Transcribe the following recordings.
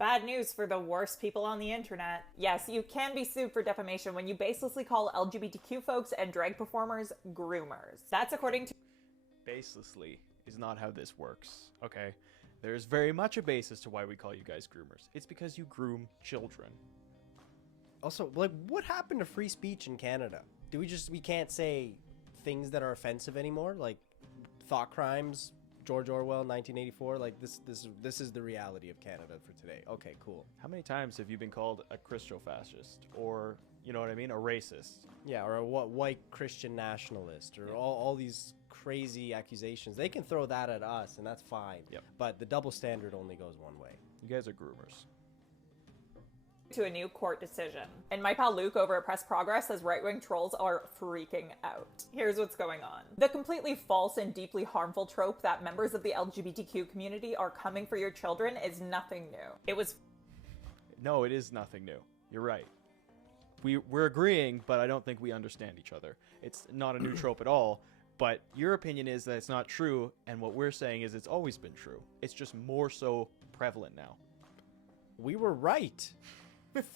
Bad news for the worst people on the internet. Yes, you can be sued for defamation when you baselessly call LGBTQ folks and drag performers groomers. That's according to... Baselessly is not how this works, okay? There's very much a basis to why we call you guys groomers. It's because you groom children. Also, like, what happened to free speech in Canada? We can't say things that are offensive anymore? Like, thought crimes, George Orwell, 1984? Like, this is the reality of Canada for today. Okay, cool. How many times have you been called a Christo-fascist? Or, you know what I mean, a racist? Yeah, or a white Christian nationalist, or all these crazy accusations. They can throw that at us, and that's fine. Yep. But the double standard only goes one way. You guys are groomers. To a new court decision. And my pal Luke over at Press Progress says right-wing trolls are freaking out. Here's what's going on. The completely false and deeply harmful trope that members of the LGBTQ community are coming for your children is nothing new. No, it is nothing new. You're right. We're agreeing, but I don't think we understand each other. It's not a new trope at all, but your opinion is that it's not true, and what we're saying is it's always been true. It's just more so prevalent now. We were right.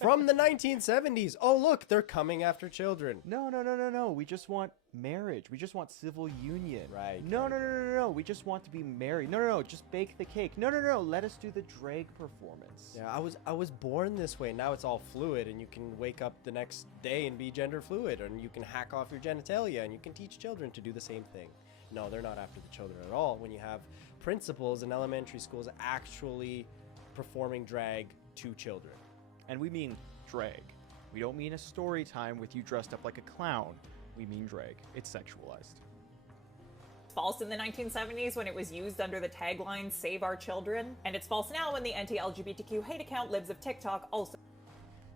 From the 1970s. Oh, look, they're coming after children. No. We just want marriage. We just want civil union. Right. No. We just want to be married. No. Just bake the cake. No. Let us do the drag performance. Yeah, I was born this way. Now it's all fluid, and you can wake up the next day and be gender fluid, and you can hack off your genitalia, and you can teach children to do the same thing. No, they're not after the children at all. When you have principals in elementary schools actually performing drag to children. And we mean drag. We don't mean a story time with you dressed up like a clown. We mean drag. It's sexualized. False in the 1970s when it was used under the tagline Save Our Children, and it's false now when the anti-LGBTQ hate account Libs of TikTok also...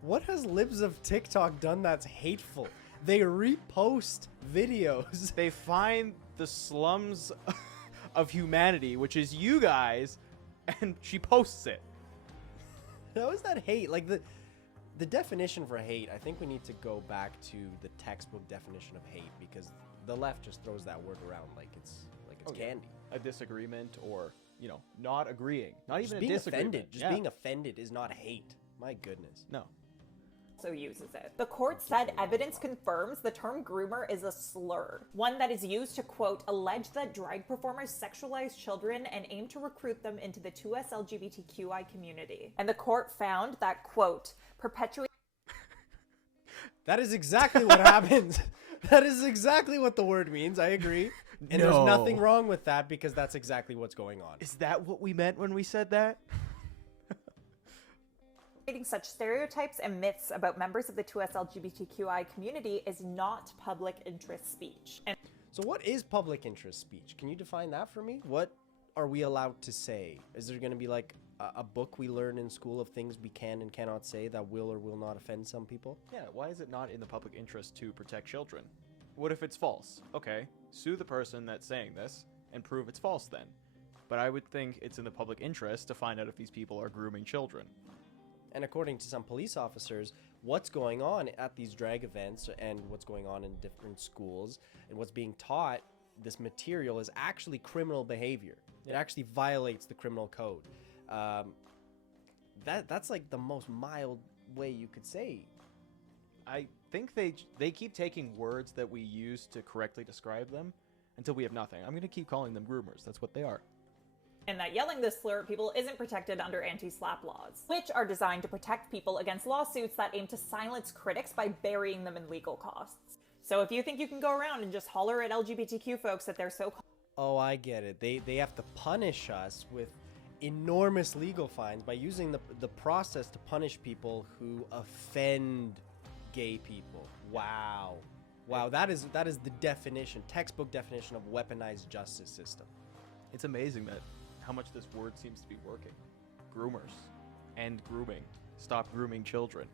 What has Libs of TikTok done that's hateful? They repost videos. They find the slums of humanity, which is you guys, and she posts it. How is that hate? Like, the definition for hate, I think we need to go back to the textbook definition of hate, because the left just throws that word around like it's candy. A disagreement, or, not agreeing. Not Just even being a disagreement. offended. Just being offended is not hate. My goodness. No. uses it. The court said evidence confirms the term groomer is a slur, one that is used to, quote, allege that drag performers sexualize children and aim to recruit them into the 2S LGBTQI community. And the court found that, quote, perpetuate... That is exactly what happens. That is exactly what the word means. I agree. And there's nothing wrong with that, because that's exactly what's going on. Is that what we meant when we said that? Such stereotypes and myths about members of the 2S LGBTQI community is not public interest speech. And so what is public interest speech? Can you define that for me? What are we allowed to say? Is there going to be like a book we learn in school of things we can and cannot say that will or will not offend some people? Yeah, why is it not in the public interest to protect children? What if it's false? Okay, sue the person that's saying this and prove it's false then. But I would think it's in the public interest to find out if these people are grooming children. And according to some police officers, what's going on at these drag events and what's going on in different schools and what's being taught, this material is actually criminal behavior. It actually violates the criminal code. That's like the most mild way you could say. I think they keep taking words that we use to correctly describe them until we have nothing. I'm going to keep calling them groomers. That's what they are. And that yelling this slur at people isn't protected under anti-slap laws, which are designed to protect people against lawsuits that aim to silence critics by burying them in legal costs. So if you think you can go around and just holler at LGBTQ folks that they're so... Oh, I get it. They have to punish us with enormous legal fines by using the process to punish people who offend gay people. Wow. Wow, that is the definition, textbook definition of weaponized justice system. It's amazing that how much this word seems to be working. Groomers. End grooming. Stop grooming children.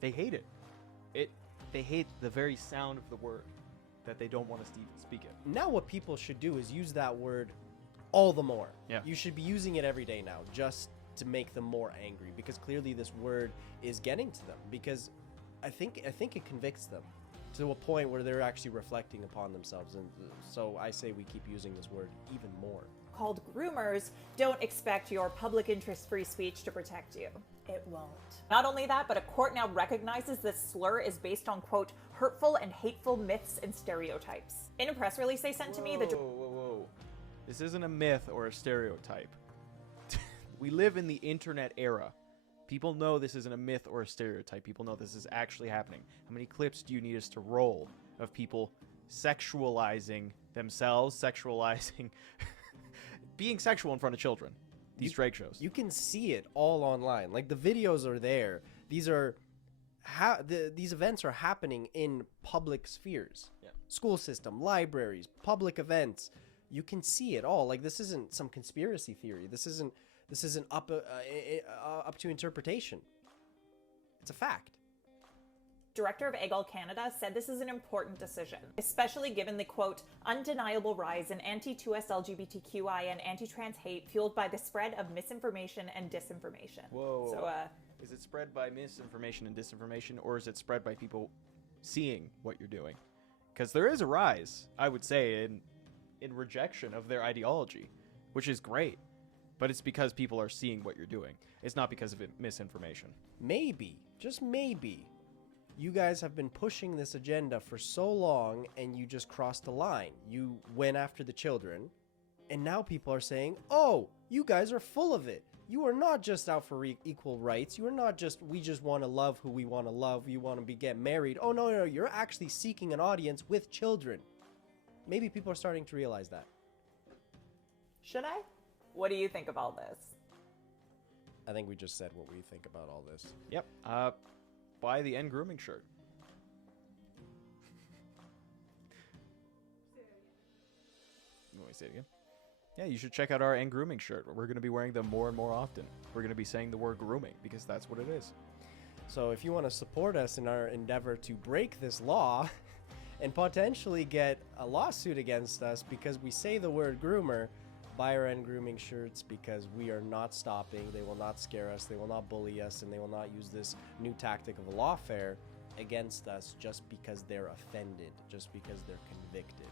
They hate it. They hate the very sound of the word, that they don't want us to even speak it. Now what people should do is use that word all the more. Yeah. You should be using it every day now, just to make them more angry, because clearly this word is getting to them, because I think it convicts them to a point where they're actually reflecting upon themselves. And so I say we keep using this word even more. called Groomers, don't expect your public interest free speech to protect you. It won't. Not only that, but a court now recognizes this slur is based on, quote, hurtful and hateful myths and stereotypes. In a press release they sent to me, Whoa. This isn't a myth or a stereotype. We live in the internet era. People know this isn't a myth or a stereotype. People know this is actually happening. How many clips do you need us to roll of people sexualizing themselves, sexualizing, being sexual in front of children? These drag shows. You can see it all online. Like, the videos are there. These are these events are happening in public spheres. Yeah. School system, libraries, public events. You can see it all. Like, this isn't some conspiracy theory. This isn't up to interpretation. It's a fact. Director of EGAL Canada said this is an important decision, especially given the, quote, undeniable rise in anti-2S LGBTQI and anti-trans hate fueled by the spread of misinformation and disinformation. Whoa. So, is it spread by misinformation and disinformation, or is it spread by people seeing what you're doing? Because there is a rise, I would say, in rejection of their ideology, which is great. But it's because people are seeing what you're doing. It's not because of misinformation. Maybe, just maybe, you guys have been pushing this agenda for so long and you just crossed the line. You went after the children, and now people are saying, oh, you guys are full of it. You are not just out for equal rights. You are not just, we just want to love who we want to love. You want to get married. Oh, no, you're actually seeking an audience with children. Maybe people are starting to realize that. should I? What do you think of all this? I think we just said what we think about all this. Yep. Buy the End Grooming shirt. You want me to say it again? Yeah, you should check out our End Grooming shirt. We're going to be wearing them more and more often. We're going to be saying the word grooming because that's what it is. So if you want to support us in our endeavor to break this law and potentially get a lawsuit against us because we say the word groomer, buy our End Grooming shirts because we are not stopping. They will not scare us. They will not bully us. And they will not use this new tactic of a lawfare against us just because they're offended, just because they're convicted.